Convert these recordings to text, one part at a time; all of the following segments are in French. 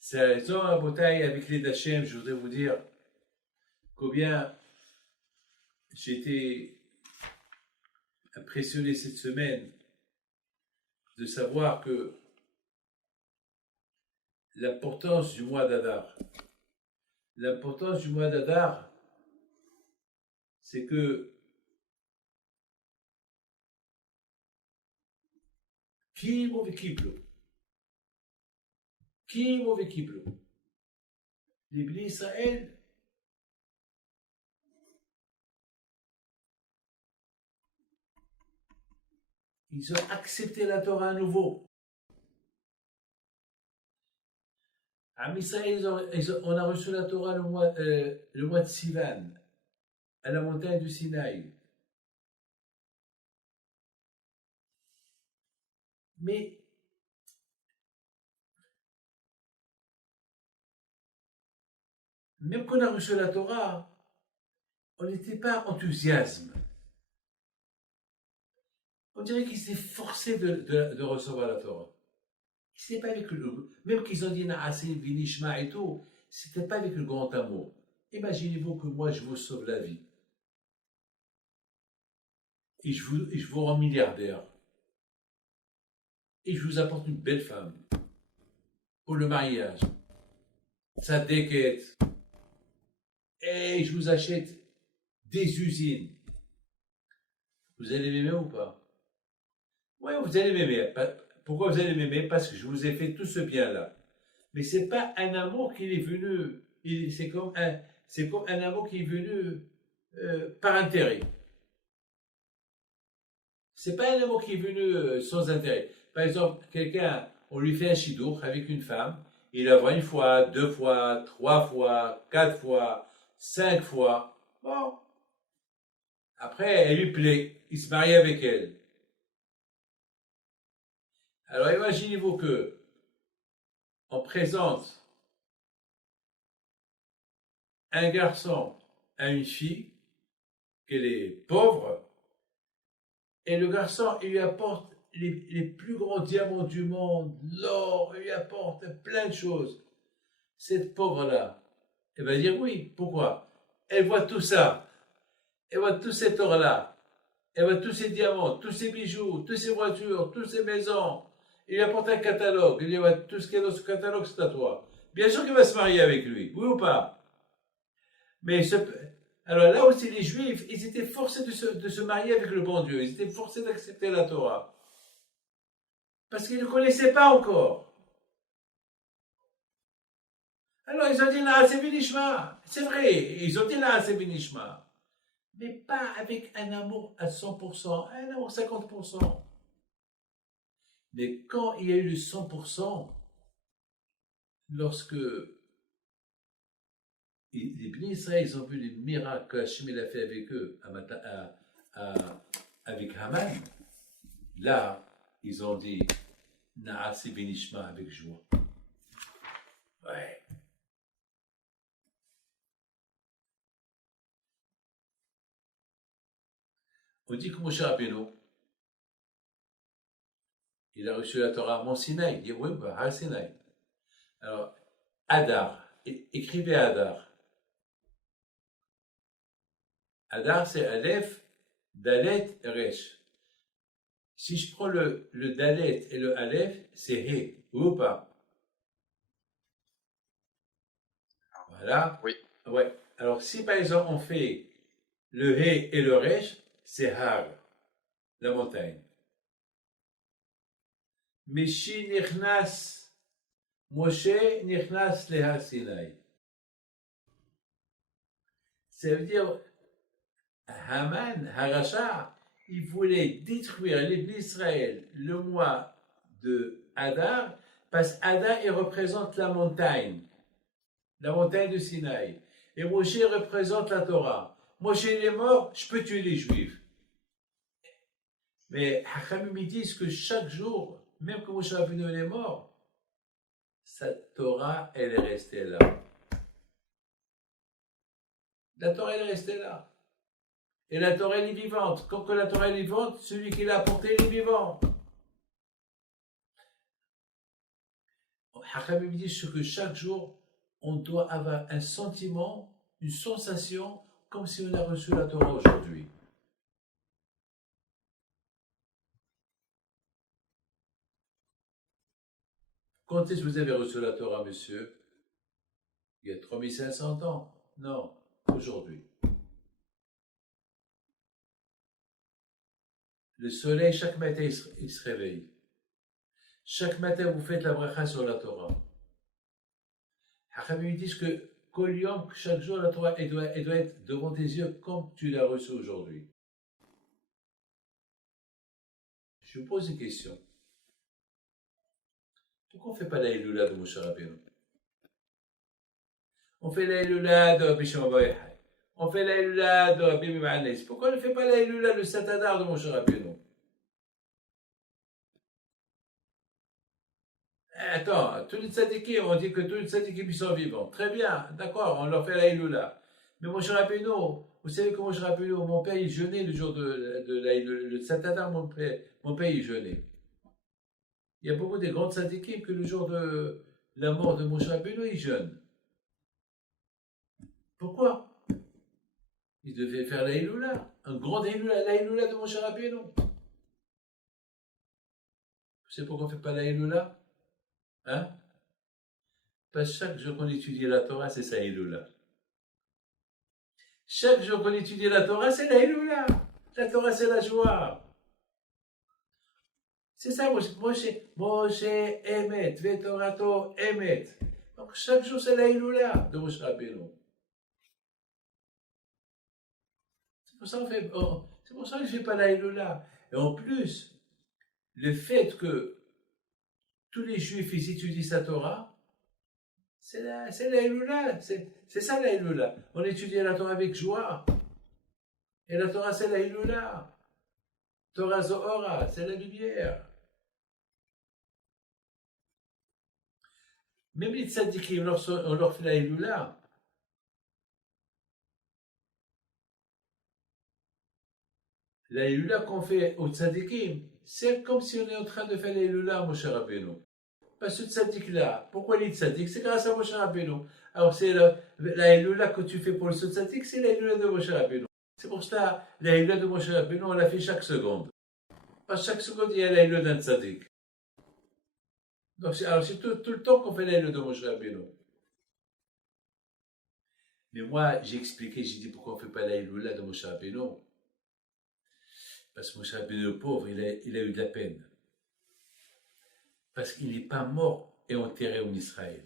C'est la raison, à bataille avec les Dachem, je voudrais vous dire combien j'ai été impressionné cette semaine de savoir que l'importance du mois d'Adar. L'importance du mois d'Adar, c'est que qui est mauvais kiblo? Qui est mauvais kiblo? Les Bnei Israël. Ils ont accepté la Torah à nouveau. À Israël, on a reçu la Torah le mois de Sivan, à la montagne du Sinaï. Mais même qu'on a reçu la Torah, on n'était pas enthousiasme. On dirait qu'ils étaient forcés de recevoir la Torah. C'était pas avec même qu'ils ont dit Naaseh Vinishma et tout, c'était pas avec le grand amour. Imaginez-vous que moi je vous sauve la vie. Et je vous rends milliardaire. Et je vous apporte une belle femme. Pour le mariage. Ça déquête. Et je vous achète des usines. Vous allez m'aimer ou pas? Oui, vous allez m'aimer. Pourquoi vous allez m'aimer? Parce que je vous ai fait tout ce bien-là. Mais ce n'est pas un amour qui est venu, c'est comme un amour qui est venu par intérêt. Ce n'est pas un amour qui est venu sans intérêt. Par exemple, quelqu'un, on lui fait un chidour avec une femme, il la voit une fois, 2 fois, 3 fois, 4 fois, 5 fois. Bon. Après, elle lui plaît, il se marie avec elle. Alors imaginez-vous que on présente un garçon à une fille, qu'elle est pauvre, et le garçon, il lui apporte les plus grands diamants du monde, l'or, il lui apporte plein de choses. Cette pauvre-là, elle va dire oui. Pourquoi? Elle voit tout ça. Elle voit tout cet or-là. Elle voit tous ces diamants, tous ces bijoux, toutes ces voitures, toutes ces maisons. Il lui apporte un catalogue. Il lui dit tout ce qu'il y a dans ce catalogue, c'est à toi. Bien sûr qu'il va se marier avec lui, oui ou pas? Mais alors là aussi, les Juifs, ils étaient forcés de se marier avec le bon Dieu. Ils étaient forcés d'accepter la Torah. Parce qu'ils ne connaissaient pas encore. Alors ils ont dit Naaseh Vinishma. C'est vrai, ils ont dit Naaseh Vinishma. Mais pas avec un amour à 100%, un amour 50%. Mais quand il y a eu le 100%, lorsque les Bnei Israël, ils ont vu les miracles que Hachem a fait avec eux, avec Haman, là, ils ont dit Naaseh Vinishma avec joie. Ouais. On dit que Moshe Rabbeinu, il a reçu la Torah à Mont Sinaï. Il dit oui, à Sinaï. Alors, Adar, écrivez Adar. Adar, c'est Aleph, Dalet, Resh. Si je prends le Dalet et le Aleph, c'est He, oui ou pas? Voilà. Oui. Ouais. Alors, si par exemple on fait le He et le Resh, c'est Har, la montagne. Meshi Nichnas, Moshe Nichnas Leha Sinai. Ça veut dire, Haman, Harasha, il voulait détruire les Bnei Israël le mois de Hadar, parce qu'Hadar, il représente la montagne de Sinaï. Et Moshe représente la Torah. Moshe il est mort, je peux tuer les Juifs. Mais Hachamim me disent que chaque jour, même que Moshe Rabbeinu est mort, sa Torah, elle est restée là. La Torah, elle est restée là. Et la Torah, elle est vivante. Quand la Torah est vivante, celui qui l'a apporté, il est vivant. Hachamim dit que chaque jour, on doit avoir un sentiment, une sensation, comme si on a reçu la Torah aujourd'hui. Quand est-ce que vous avez reçu la Torah, monsieur? Il y a 3500 ans? Non, aujourd'hui. Le soleil, chaque matin, il se réveille. Chaque matin, vous faites la bracha sur la Torah. Hachamim disent que chaque jour, la Torah, elle doit être devant tes yeux comme tu l'as reçue aujourd'hui. Je vous pose une question. Pourquoi on ne fait pas la Hilula de Moshe Rabbeinu? On fait la Hilula de Rabbi Shimon Bar Yochai. On fait la Hilula de Rabbi Meir. Pourquoi on ne fait pas la Hilula le Satadar de Moshe Rabbeinu? Attends, tous les tzadikim, on dit que tous les tzadikim sont vivants. Très bien, d'accord, on leur fait la Hilula. Mais Moshe Rabbeinu, vous savez que Moshe Rabbeinu, mon père, il jeûnait le jour de la Hilula. Le Satadar, mon père, il jeûnait. Il y a beaucoup de grands tzadikim que le jour de la mort de Moshe Rabbeinu, ils jeûnent. Pourquoi? Ils devaient faire la Hilula, un grand Hilula, la Hilula de Moshe Rabbeinu. Vous savez pourquoi on ne fait pas la Hilula? Hein? Parce que chaque jour qu'on étudie la Torah, c'est sa Hilula. Chaque jour qu'on étudie la Torah, c'est la Hilula. La Torah, c'est la joie. C'est ça, Moshe Emet, Vetorato Emet. Donc chaque jour, c'est la Hilula de Moshe Rabbeinu. C'est pour ça que je ne fais pas la Hilula. Et en plus, le fait que tous les Juifs ils étudient sa Torah, c'est la Hilula. C'est ça la Hilula. On étudie la Torah avec joie. Et la Torah, c'est la Hilula. Torah Zohora, c'est la lumière. Même les tzadikim, on leur fait la Hilula. La Hilula qu'on fait aux tzadikim, c'est comme si on est en train de faire la Hilula à Moshe Rabbeinu. Parce que ce tzadik-là, pourquoi il est tzadik? C'est grâce à Moshe Rabbeinu. Alors c'est la Hilula que tu fais pour le tzadik, c'est la Hilula de Moshe Rabbeinu. C'est pour cela, la Hilula de Moshe Rabbeinu, on la fait chaque seconde. Parce que chaque seconde, il y a la Hilula d'un tzadik. Donc c'est tout le temps qu'on fait la Hilula de Moshe Rabbeinu. Mais moi, j'ai expliqué, j'ai dit pourquoi on ne fait pas la Hilula de Moshe Rabbeinu. Parce que Moshe Rabbeinu, le pauvre, il a eu de la peine. Parce qu'il n'est pas mort et enterré en Israël.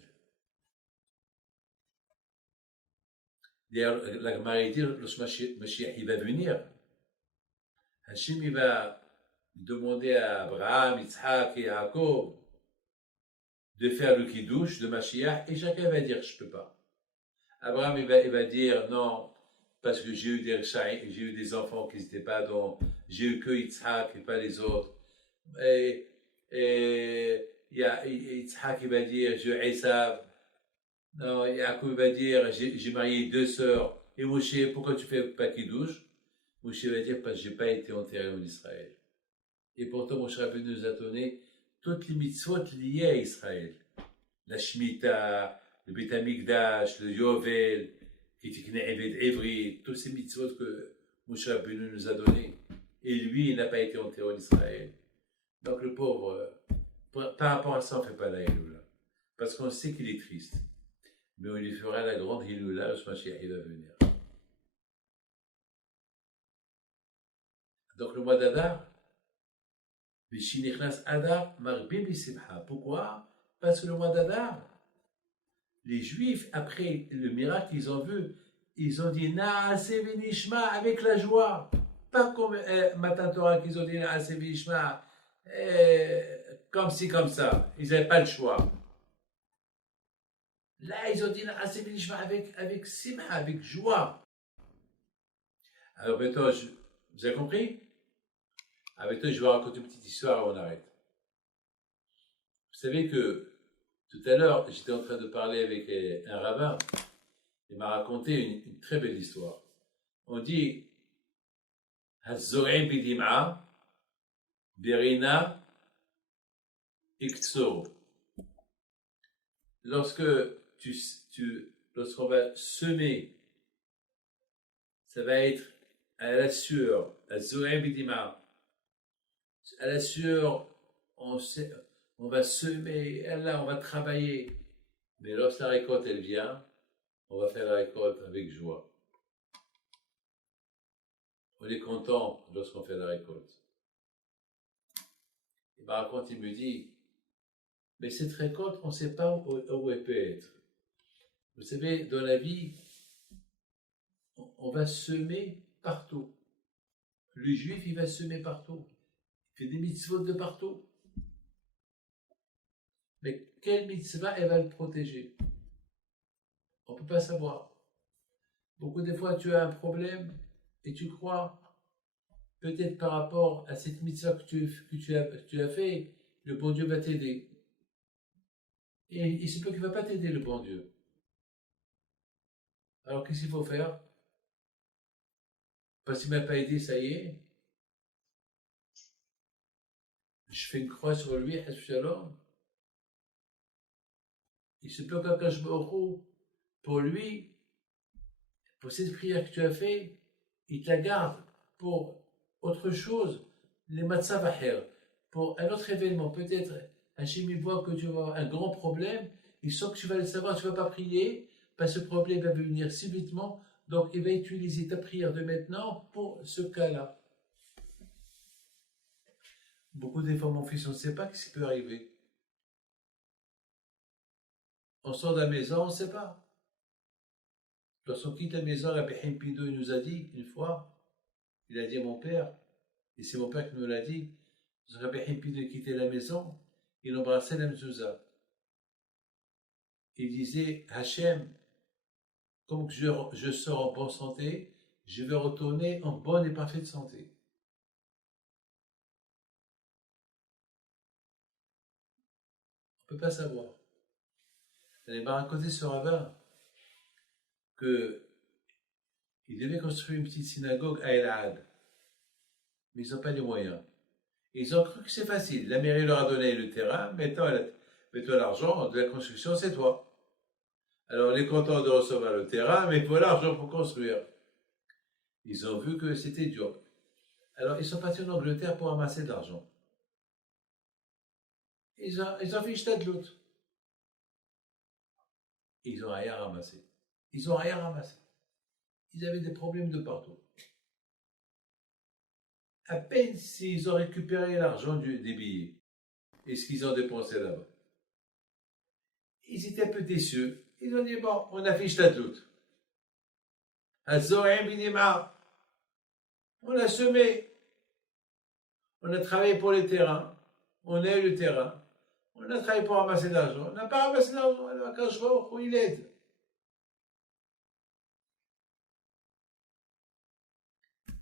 D'ailleurs, la Gemara dit, lorsque Mashiach il va venir, Hachem il va demander à Abraham, Yitzhak et Yaakov de faire le kiddush de Mashiach et chacun va dire je ne peux pas. Abraham il va dire non, parce que j'ai eu des enfants qui n'étaient pas dans, j'ai eu que Yitzhak et pas les autres. Et Yitzhak il va dire je Esav. Non, Yaakov va dire j'ai marié 2 sœurs. Et Moshe, pourquoi tu fais pas kiddush? Moshe va dire parce que je n'ai pas été enterré en Israël. Et pourtant, Moshe Rabbeinu nous a donné toutes les mitzvot liées à Israël. La Shemitah, le Beit HaMikdash, le Yovel, Kitikne Eved Evri, tous ces mitzvot que Moshe Rabbeinu nous a donnés. Et lui, il n'a pas été enterré en Israël. Donc le pauvre, par rapport à ça, on ne fait pas la Hilula. Parce qu'on sait qu'il est triste. Mais on lui fera la grande Hilula lorsque Mashiach va venir. Donc le mois d'Adar, pourquoi? Parce que le mois d'Adar, les Juifs, après le miracle qu'ils ont vu, ils ont dit Naase v'nishma avec la joie. Pas comme Matan Torah qu'ils ont dit Naase v'nishma comme ci, comme ça. Ils n'avaient pas le choix. Là, ils ont dit Naase v'nishma avec simha, avec joie. Alors, maintenant, vous avez compris? Avec toi, je vais raconter une petite histoire et on arrête. Vous savez que tout à l'heure, j'étais en train de parler avec un rabbin. Il m'a raconté une très belle histoire. On dit Hazorim bidim'a, berina, iktso. lorsque lorsqu'on va semer, ça va être à la sueur, à Zoé Bidima. À la sueur, on va semer, là, on va travailler. Mais lorsque la récolte, elle vient, on va faire la récolte avec joie. On est content lorsqu'on fait la récolte. Il me raconte, il me dit, mais cette récolte, on ne sait pas où elle peut être. Vous savez, dans la vie, on va semer partout. Le juif, il va semer partout. Il fait des mitzvot de partout. Mais quelle mitzvah, elle va le protéger? On ne peut pas savoir. Beaucoup de fois, tu as un problème et tu crois, peut-être par rapport à cette mitzvah que tu as fait, le bon Dieu va t'aider. Et il se peut qu'il ne va pas t'aider, le bon Dieu. Alors, qu'est-ce qu'il faut faire? Parce qu'il ne m'a pas aidé, ça y est. Je fais une croix sur lui, Shalom. Il se peut qu'un je me roule pour lui, pour cette prière que tu as fait, il te la garde pour autre chose, les matzav aher, pour un autre événement. Peut-être Hachem il voit que tu vas avoir un grand problème, il sent que tu vas le savoir, tu ne vas pas prier, parce que ce problème va venir subitement, donc il va utiliser ta prière de maintenant pour ce cas-là. Beaucoup de fois, mon fils, on ne sait pas ce qui peut arriver. On sort de la maison, on ne sait pas. Lorsqu'on quitte la maison, Rabbi Haim Pido il nous a dit une fois, il a dit à mon père, et c'est mon père qui nous l'a dit, Rabbi Haim Pido quittait la maison, il embrassait la mezouza. Il disait, Hachem, comme je sors en bonne santé, je vais retourner en bonne et parfaite santé. On ne peut pas savoir. Il m'a raconté ce rabbin qu'il devait construire une petite synagogue à El Had, mais ils n'ont pas les moyens. Ils ont cru que c'est facile. La mairie leur a donné le terrain, mets-toi l'argent de la construction, c'est toi. Alors on est content de recevoir le terrain, mais il faut l'argent pour construire. Ils ont vu que c'était dur. Alors ils sont partis en Angleterre pour amasser de l'argent. Ils ont fait Stadlout. Ils n'ont rien ramassé. Ils n'ont rien ramassé. Ils avaient des problèmes de partout. À peine s'ils ont récupéré l'argent des billets et ce qu'ils ont dépensé là-bas. Ils étaient un peu déçus. Ils ont dit, bon, on a fait Stadlout. On a semé. On a travaillé pour les terrains. On a eu le terrain. On a travaillé pour ramasser de l'argent. On n'a pas ramassé l'argent. Alors, quand je vois où il aide.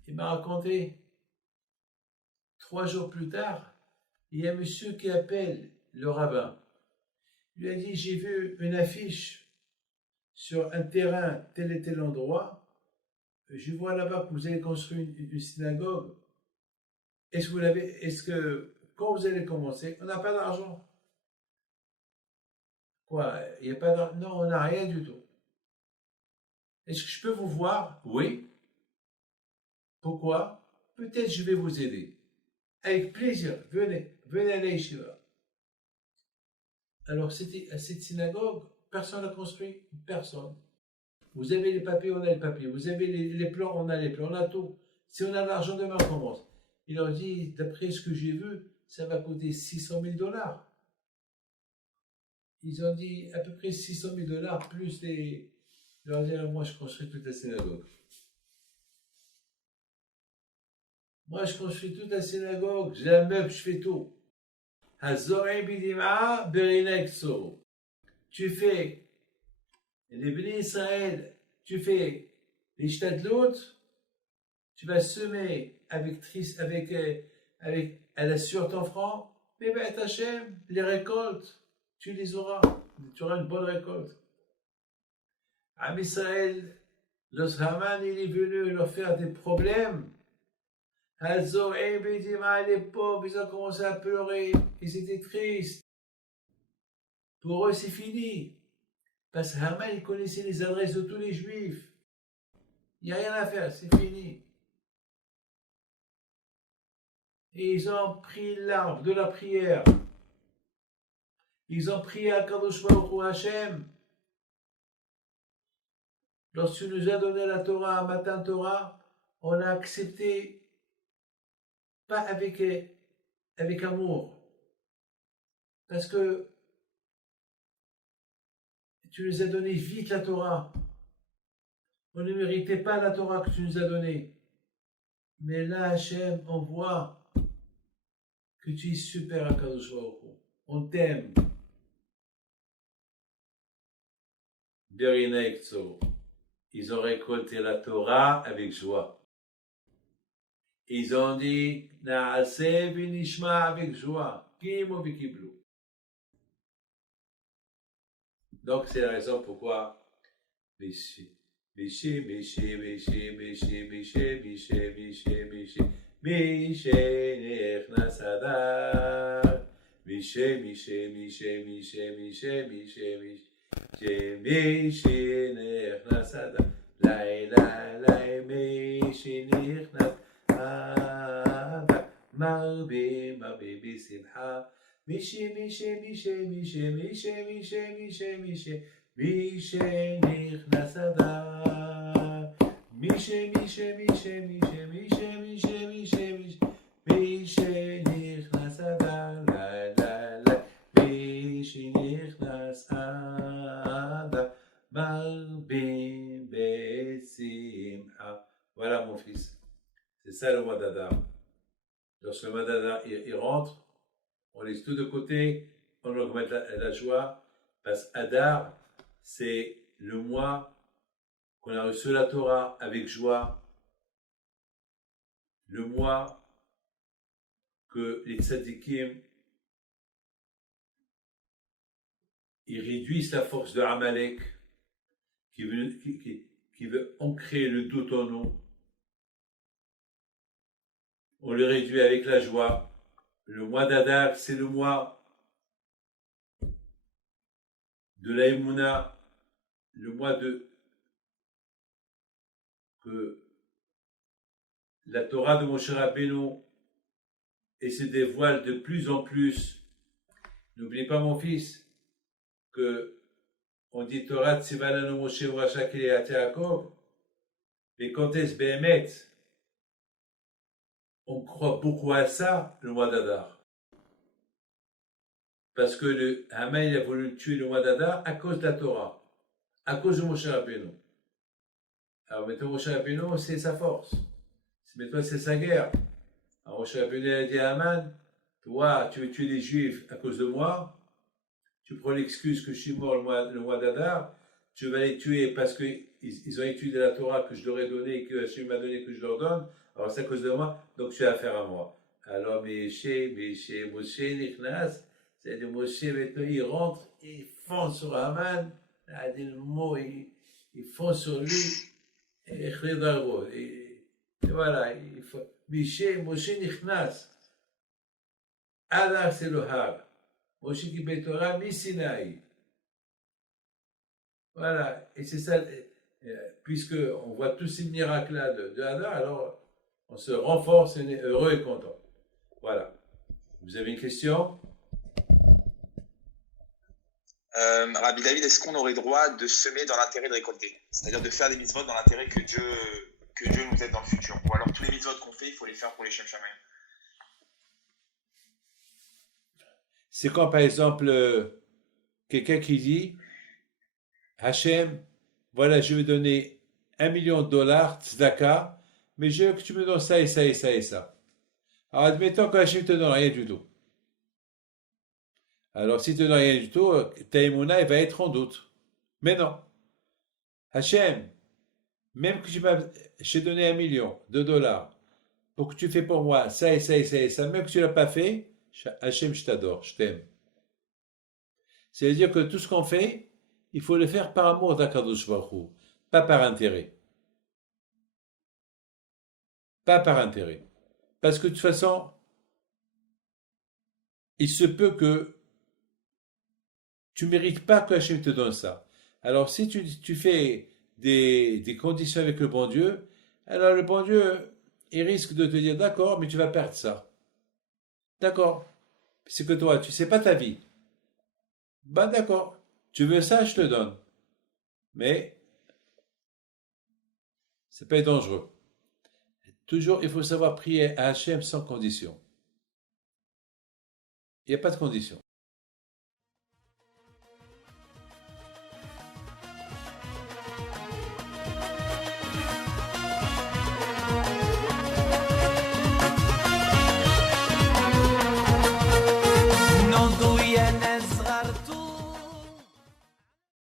Il m'a raconté, 3 jours plus tard, il y a un monsieur qui appelle le rabbin. Il lui a dit, j'ai vu une affiche sur un terrain, tel et tel endroit. Je vois là-bas que vous allez construire une synagogue. Est-ce que, quand vous allez commencer, on n'a pas d'argent? Quoi? Il n'y a pas d'argent? Non, on n'a rien du tout. Est-ce que je peux vous voir? Oui. Pourquoi? Peut-être je vais vous aider. Avec plaisir, venez à l'Yeshiva. Alors, cette synagogue, personne n'a construit? Personne. Vous avez les papiers, on a les papiers. Vous avez les plans, on a les plans, on a tout. Si on a de l'argent, demain on commence. Il leur dit, d'après ce que j'ai vu, ça va coûter $600,000. Ils ont dit à peu près $600,000 plus les... Il leur dit, moi je construis toute la synagogue. Moi je construis toute la synagogue, j'ai un meuble, je fais tout. Tu fais les bénis Israël, tu fais les Shtadlout, tu vas semer avec à la sueur ton franc, mais ben Hachem, les récoltes, tu les auras, tu auras une bonne récolte. Am Israël, lorsque Haman il est venu leur faire des problèmes, les pauvres, ils ont commencé à pleurer, ils étaient tristes. Pour eux, c'est fini. Parce que Haman, il connaissait les adresses de tous les juifs. Il n'y a rien à faire, c'est fini. Et ils ont pris l'arbre de la prière. Ils ont prié à Kadosh Baruch Hu Hashem. Lorsque tu nous as donné la Torah, un matin Torah, on l'a accepté, pas avec amour. Parce que tu nous as donné vite la Torah. On ne méritait pas la Torah que tu nous as donnée. Mais là, Hachem, on voit que tu es super à Kadosh Baruch Hu. On t'aime. Berinekzo. Ils ont récolté la Torah avec joie. Ils ont dit, Naaseh v'nishma avec joie. Kimo v'kiblu. Donc, c'est la raison pourquoi Miché, Miché, Miché, Miché, Miché, Miché, Miché, Miché, Miché, Miché, Nechnas Adar. Miché, Miché, Miché, Miché, Miché, Miché, Miché, Miché, Nechnas Adar. Lai, lai, lai, Miché, Nechnas Adar. Marbi, marbi, bisimcha. Miché, Miché, Miché, Miché, Miché, Miché, Miché, Miché, Miché, נכנס אדר. מישה, מישה, מישה, מישה, מישה, מישה, מישה, מישה, מישה, נכנס אדר. לה, לה, לה, מישה, נכנס אדר. מרבים בשמחה. Voilà mon fils. C'est ça le mois d'Adar. Lorsque le mois d'Adar il rentre, on laisse tout de côté, on augmente la joie, parce qu'Adar, c'est le mois qu'on a reçu la Torah avec joie, le mois que les tzadikim, ils réduisent la force de Amalek, qui veut ancrer le doute en nous. On le réduit avec la joie. Le mois d'Adar, c'est le mois de la Emouna, le mois que la Torah de Moshe Rabbeinu et se dévoile de plus en plus. N'oublie pas mon fils que on dit Torah Tzivalanu Moshe Vracha Kileat Yaakov, mais quand est-ce Béhémet, on croit beaucoup à ça le mois d'Adar. Parce que le Haman il a voulu tuer le mois d'Adar à cause de la Torah, à cause de Moshe Rabbeinu. Alors maintenant Moshe Rabbeinu c'est sa force, maintenant c'est sa guerre. Alors Moshe Rabbeinu a dit à Haman, toi tu veux tuer les Juifs à cause de moi, tu prends l'excuse que je suis mort le mois d'Adar, tu vas les tuer parce qu'ils ont étudié la Torah que je leur ai donnée et que Hachem m'a donné que je leur donne, alors c'est à cause de moi, donc tu as affaire à moi. Alors Moshe Nichnas, c'est-à-dire Moshe maintenant il rentre, il fonce sur Haman, il a dit le mot, il fonce sur lui, et voilà, Moshe Nichnas, Adar c'est le Har, Moshe qui bet Torah Misinaï. Voilà, et c'est ça, puisque on voit tous ces miracles-là de Hadar, alors on se renforce et on est heureux et content. Voilà. Vous avez une question? Rabbi David, est-ce qu'on aurait droit de semer dans l'intérêt de récolter? C'est-à-dire de faire des mitzvot dans l'intérêt que Dieu nous aide dans le futur? Ou alors tous les mitzvot qu'on fait, il faut les faire pour les Shem Shamayim? C'est quand par exemple quelqu'un qui dit Hachem, voilà, je vais donner $1 million tzedaka, mais je veux que tu me donnes ça et ça et ça et ça. Alors admettons que Hachem ne te donne rien du tout. Alors si tu ne te donne rien du tout, ta émouna va être en doute. Mais non. Hachem, même que je t'ai donné $1 million pour que tu fais pour moi ça et ça et ça et ça, même que tu ne l'as pas fait, Hachem, je t'adore, je t'aime. C'est-à-dire que tout ce qu'on fait, il faut le faire par amour d'Akadosh Baruch Hu, pas par intérêt. Pas par intérêt. Parce que de toute façon, il se peut que tu mérites pas que Hachem te donne ça. Alors si tu fais des conditions avec le bon Dieu, alors le bon Dieu, il risque de te dire d'accord, mais tu vas perdre ça. D'accord. C'est que toi, tu sais pas ta vie. Ben d'accord. Tu veux ça, je te donne. Mais c'est pas dangereux. Toujours, il faut savoir prier à Hachem sans condition. Il n'y a pas de condition.